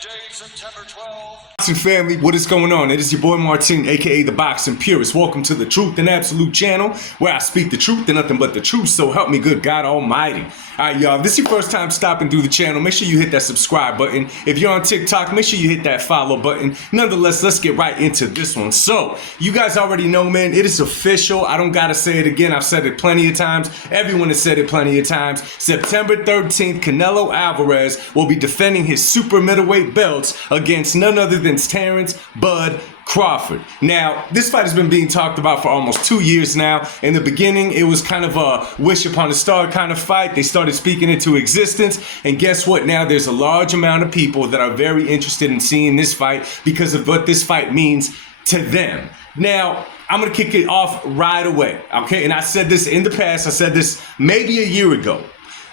Today, September 12th. Boxing family, what is going on? It is your boy Martin, aka the Boxing Purist. Welcome to the Truth and Absolute channel, where I speak the truth and nothing but the truth, so help me good God Almighty. Alright y'all, if this is your first time stopping through the channel, make sure you hit that subscribe button. If you're on TikTok, make sure you hit that follow button. Nonetheless, let's get right into this one. So, you guys already know, man, it is official. I don't gotta say it again. I've said it plenty of times. Everyone has said it plenty of times. September 13th, Canelo Alvarez will be defending his super middleweight belts against none other than Terence "Bud" Crawford. Now, this fight has been being talked about for almost 2 years now. In the beginning, it was kind of a wish upon a star kind of fight. They started speaking into existence, and guess what? Now there's a large amount of people that are very interested in seeing this fight because of what this fight means to them. Now, I'm gonna kick it off right away, okay? And I said this in the past. I said this maybe a year ago.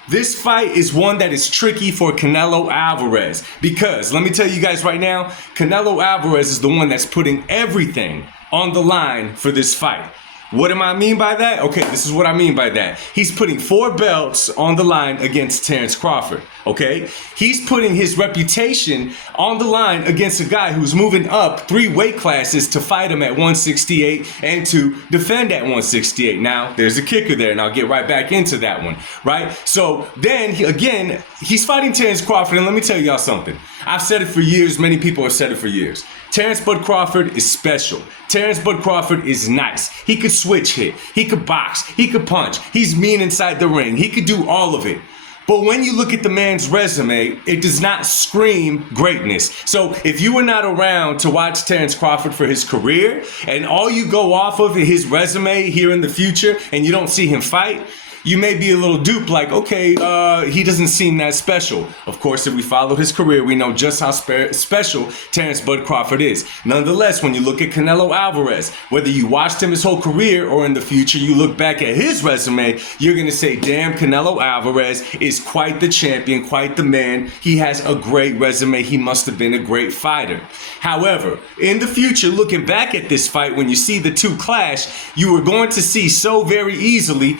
This fight is one that is tricky for Canelo Alvarez because, let me tell you guys right now, Canelo Alvarez is the one that's putting everything on the line for this fight. What do I mean by that? Okay, this is what I mean by that. He's putting 4 belts on the line against Terence Crawford, okay? He's putting his reputation on the line against a guy who's moving up 3 weight classes to fight him at 168 and to defend at 168. Now, there's a kicker there, and I'll get right back into that one, right? So then, he's fighting Terence Crawford, and let me tell y'all something. I've said it for years. Many people have said it for years. Terence "Bud" Crawford is special. Terence "Bud" Crawford is nice. He could switch hit. He could box. He could punch. He's mean inside the ring. He could do all of it. But when you look at the man's resume, it does not scream greatness. So if you were not around to watch Terence Crawford for his career, and all you go off of his resume here in the future, and you don't see him fight, you may be a little duped, like, okay, he doesn't seem that special. Of course, if we follow his career, we know just how special Terence "Bud" Crawford is. Nonetheless, when you look at Canelo Alvarez, whether you watched him his whole career or in the future, you look back at his resume, you're going to say, damn, Canelo Alvarez is quite the champion, quite the man. He has a great resume. He must have been a great fighter. However, in the future, looking back at this fight, when you see the two clash, you are going to see so very easily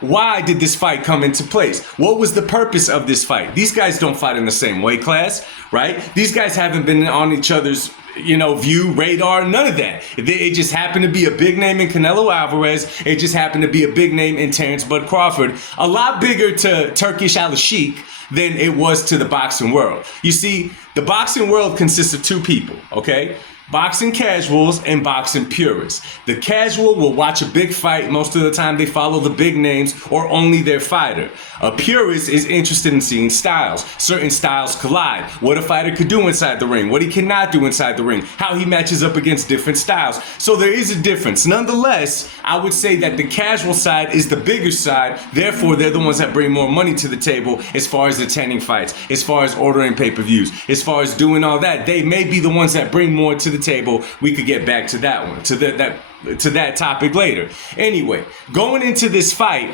why did this fight come into place? What was the purpose of this fight? These guys don't fight in the same weight class, right? These guys haven't been on each other's, view, radar, none of that. It just happened to be a big name in Canelo Alvarez. It just happened to be a big name in Terence "Bud" Crawford. A lot bigger to Turkish Al-Sheikh than it was to the boxing world. You see, the boxing world consists of 2 people, okay? Boxing casuals and boxing purists. The casual will watch a big fight. Most of the time they follow the big names or only their fighter. A purist is interested in seeing styles. Certain styles collide. What a fighter could do inside the ring, what he cannot do inside the ring, how he matches up against different styles. So there is a difference. Nonetheless, I would say that the casual side is the bigger side. Therefore, they're the ones that bring more money to the table as far as attending fights, as far as ordering pay-per-views, as far as doing all that. They may be the ones that bring more to the table. We could get back to that one, to that topic later. Anyway, going into this fight,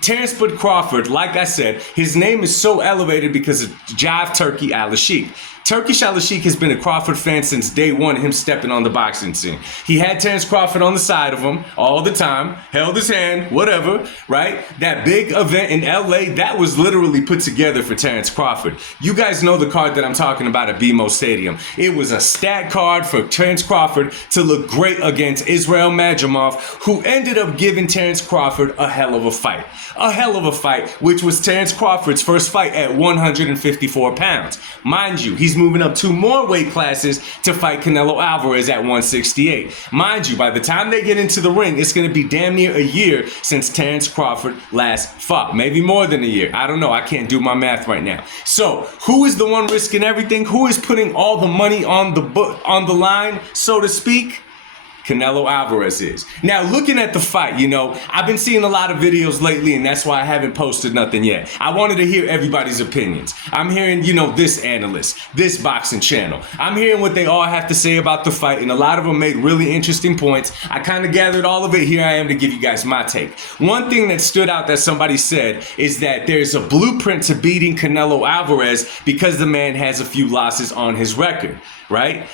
Terence "Bud" Crawford, like I said, his name is so elevated because of Jive Turkey Al-Sheikh. Turkish Al-Sheikh has been a Crawford fan since day one, him stepping on the boxing scene. He had Terence Crawford on the side of him all the time, held his hand, whatever, right? That big event in LA, that was literally put together for Terence Crawford. You guys know the card that I'm talking about at BMO Stadium. It was a stat card for Terence Crawford to look great against Israel Madrimov, who ended up giving Terence Crawford a hell of a fight. A hell of a fight, which was Terence Crawford's first fight at 154 pounds. Mind you, he's moving up 2 more weight classes to fight Canelo Alvarez at 168. Mind you, by the time they get into the ring, it's going to be damn near a year since Terence Crawford last fought. Maybe more than a year. I don't know. I can't do my math right now. So, who is the one risking everything? Who is putting all the money on the line, so to speak? Canelo Alvarez is. Now, looking at the fight, I've been seeing a lot of videos lately, and that's why I haven't posted nothing yet. I wanted to hear everybody's opinions. I'm hearing, this analyst, this boxing channel. I'm hearing what they all have to say about the fight, and a lot of them made really interesting points. I kind of gathered all of it. Here I am to give you guys my take. One thing that stood out that somebody said is that there's a blueprint to beating Canelo Alvarez because the man has a few losses on his record, right?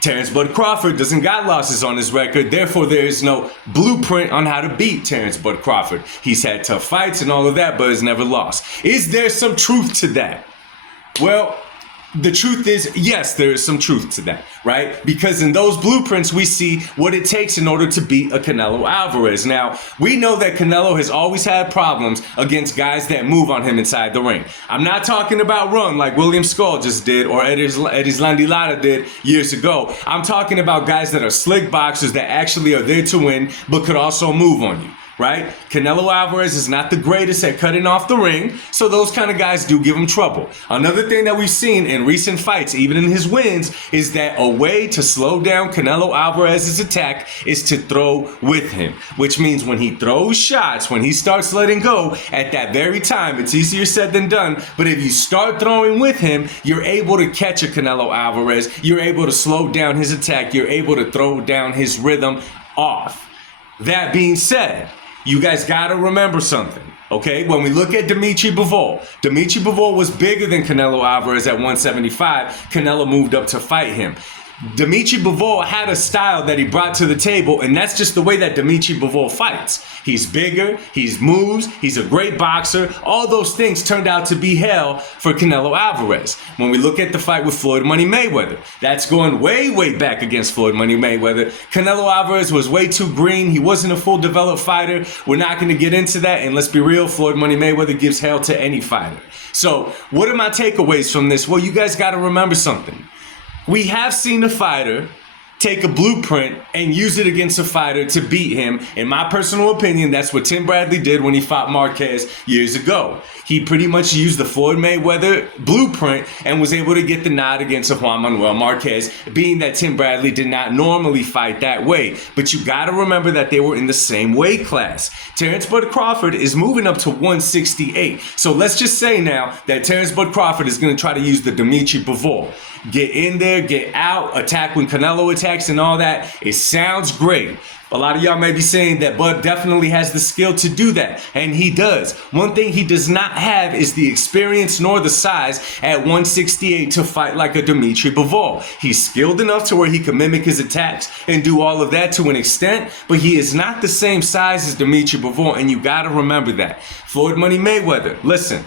Terence "Bud" Crawford doesn't got losses on his record, therefore there is no blueprint on how to beat Terence "Bud" Crawford. He's had tough fights and all of that, but has never lost. Is there some truth to that? Well, the truth is, yes, there is some truth to that, right? Because in those blueprints, we see what it takes in order to beat a Canelo Alvarez. Now, we know that Canelo has always had problems against guys that move on him inside the ring. I'm not talking about run like William Skull just did or Erislandy Lara did years ago. I'm talking about guys that are slick boxers that actually are there to win, but could also move on you. Right? Canelo Alvarez is not the greatest at cutting off the ring, so those kind of guys do give him trouble. Another thing that we've seen in recent fights, even in his wins, is that a way to slow down Canelo Alvarez's attack is to throw with him, which means when he throws shots, when he starts letting go, at that very time, it's easier said than done, but if you start throwing with him, you're able to catch a Canelo Alvarez, you're able to slow down his attack, you're able to throw down his rhythm off. That being said, you guys gotta remember something, okay? When we look at Dimitri Bivol was bigger than Canelo Alvarez at 175. Canelo moved up to fight him. Dimitri Bivol had a style that he brought to the table, and that's just the way that Dimitri Bivol fights. He's bigger, he moves, he's a great boxer. All those things turned out to be hell for Canelo Alvarez. When we look at the fight with Floyd Money Mayweather, that's going way, way back against Floyd Money Mayweather. Canelo Alvarez was way too green. He wasn't a full developed fighter. We're not going to get into that, and let's be real, Floyd Money Mayweather gives hell to any fighter. So, what are my takeaways from this? Well, you guys got to remember something. We have seen a fighter take a blueprint and use it against a fighter to beat him. In my personal opinion, that's what Tim Bradley did when he fought Marquez years ago. He pretty much used the Floyd Mayweather blueprint and was able to get the nod against Juan Manuel Marquez, being that Tim Bradley did not normally fight that way. But you got to remember that they were in the same weight class. Terence Bud Crawford is moving up to 168. So let's just say now that Terence Bud Crawford is going to try to use the Dimitri Bivol. Get in there, get out, attack when Canelo attacks and all that. It sounds great. A lot of y'all may be saying that Bud definitely has the skill to do that, and he does. One thing he does not have is the experience nor the size at 168 to fight like a Dimitri Bivol. He's skilled enough to where he can mimic his attacks and do all of that to an extent, but he is not the same size as Dimitri Bivol, and you gotta remember that. Floyd Money Mayweather, listen.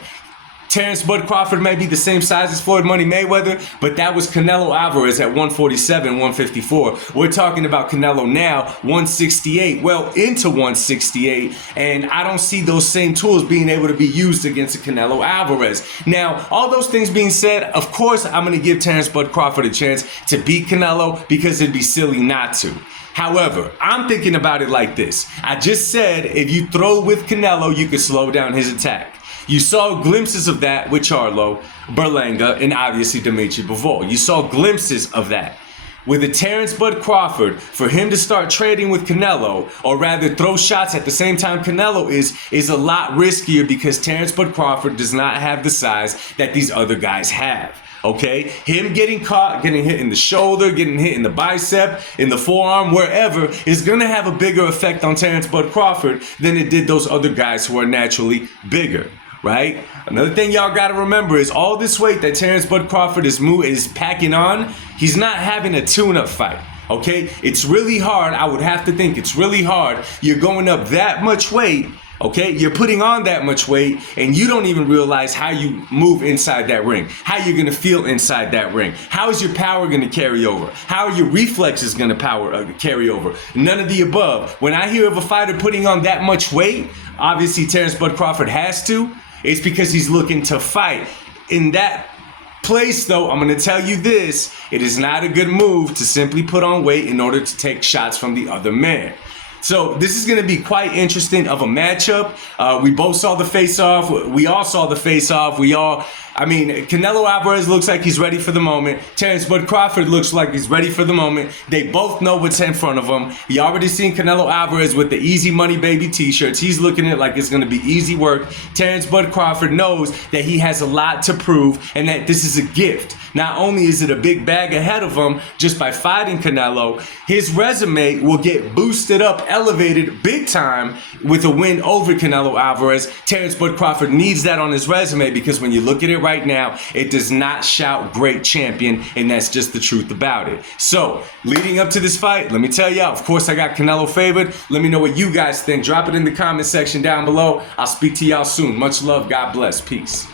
Terence Bud Crawford may be the same size as Floyd Money Mayweather, but that was Canelo Alvarez at 147, 154. We're talking about Canelo now, 168, well into 168, and I don't see those same tools being able to be used against a Canelo Alvarez. Now, all those things being said, of course I'm going to give Terence Bud Crawford a chance to beat Canelo because it'd be silly not to. However, I'm thinking about it like this. I just said if you throw with Canelo, you can slow down his attack. You saw glimpses of that with Charlo, Berlanga, and obviously Dimitri Bivol. You saw glimpses of that. With a Terence Bud Crawford, for him to start trading with Canelo, or rather throw shots at the same time Canelo is a lot riskier because Terence Bud Crawford does not have the size that these other guys have. Okay, him getting caught, getting hit in the shoulder, getting hit in the bicep, in the forearm, wherever, is going to have a bigger effect on Terence Bud Crawford than it did those other guys who are naturally bigger. Right? Another thing y'all gotta remember is all this weight that Terence Bud Crawford is packing on, he's not having a tune-up fight. Okay? It's really hard. I would have to think it's really hard. You're going up that much weight. Okay, you're putting on that much weight and you don't even realize how you move inside that ring, how you're going to feel inside that ring. How is your power going to carry over? How are your reflexes going to carry over? None of the above. When I hear of a fighter putting on that much weight, obviously Terence Bud Crawford has to. It's because he's looking to fight. In that place, though, I'm going to tell you this. It is not a good move to simply put on weight in order to take shots from the other man. So this is going to be quite interesting of a matchup. We both saw the face-off. We all saw the face-off. Canelo Alvarez looks like he's ready for the moment. Terence Bud Crawford looks like he's ready for the moment. They both know what's in front of them. You already seen Canelo Alvarez with the Easy Money Baby t-shirts. He's looking at it like it's going to be easy work. Terence Bud Crawford knows that he has a lot to prove and that this is a gift. Not only is it a big bag ahead of him just by fighting Canelo, his resume will get boosted up, elevated big time with a win over Canelo Alvarez. Terence Bud Crawford needs that on his resume because when you look at it right now, it does not shout great champion, and that's just the truth about it. So, leading up to this fight, let me tell y'all, of course I got Canelo favored. Let me know what you guys think. Drop it in the comment section down below. I'll speak to y'all soon. Much love. God bless. Peace.